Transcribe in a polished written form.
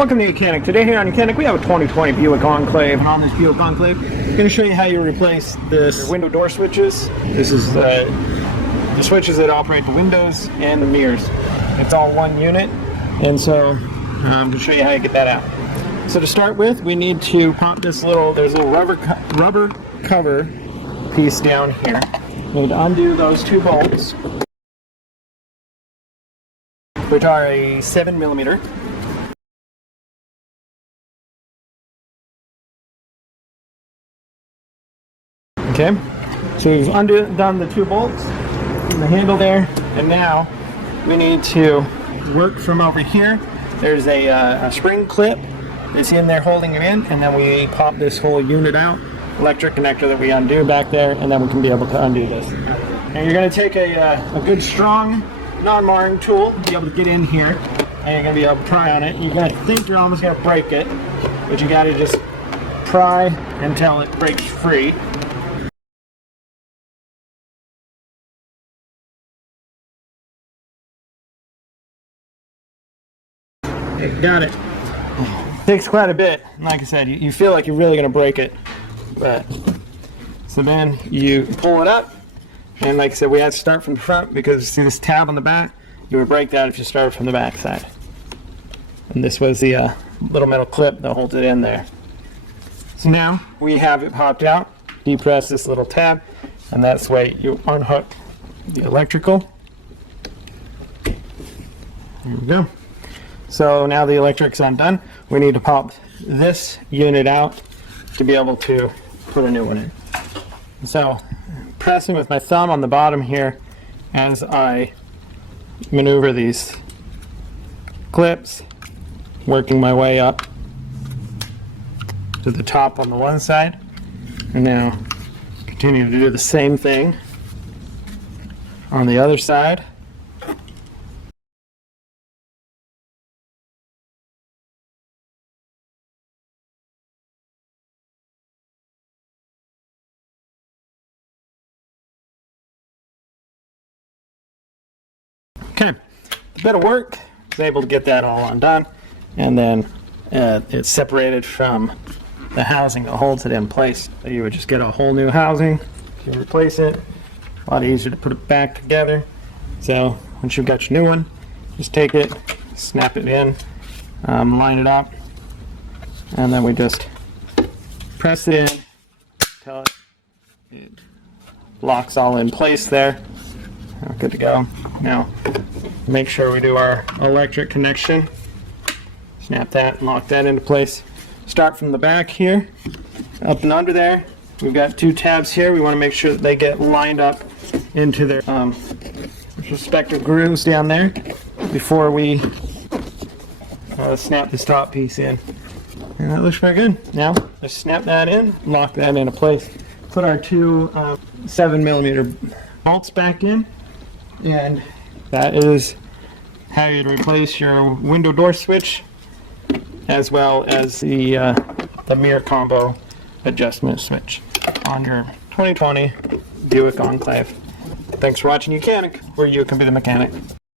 Welcome to YOUCANIC. Today here on YOUCANIC we have a 2020 Buick Enclave, and on this Buick Enclave I'm going to show you how you replace this window door switches. This is the switches that operate the windows and the mirrors. It's all one unit, and so I'm going to show you how you get that out. So to start with, we need to pop this there's a little rubber cover piece down here. We need to undo those two bolts, which are a 7mm. Okay, so we've undone the two bolts from the handle there, and now we need to work from over here. There's a spring clip that's in there holding it in, and then we pop this whole unit out, electric connector that we undo back there, and then we can be able to undo this. And you're going to take a good strong non-marring tool to be able to get in here, and you're going to be able to pry on it. You're going to think you're almost going to break it, but you got to just pry until it breaks free. Got it. Takes quite a bit. Like I said, you feel like you're really going to break it. But so then you pull it up, and like I said, we had to start from the front because see this tab on the back? You would break that if you started from the back side. And this was the little metal clip that holds it in there. So now we have it popped out. Depress this little tab, and that's the way you unhook the electrical. There we go. So now the electric's undone. We need to pop this unit out to be able to put a new one in. So pressing with my thumb on the bottom here as I maneuver these clips, working my way up to the top on the one side, and now continue to do the same thing on the other side. Okay, a bit of work, I was able to get that all undone, and then it's separated from the housing that holds it in place. So you would just get a whole new housing, you replace it, a lot easier to put it back together. So once you've got your new one, just take it, snap it in, line it up, and then we just press it in until it locks all in place there. Good to go. Now, make sure we do our electric connection. Snap that and lock that into place. Start from the back here, up and under there. We've got two tabs here. We want to make sure that they get lined up into their respective grooves down there before we snap this top piece in. And that looks very good. Now, let's snap that in, lock that into place. Put our two 7mm bolts back in. And that is how you replace your window door switch, as well as the mirror combo adjustment switch on your 2020 Buick Enclave. Thanks for watching YOUCANIC, where you can be the mechanic.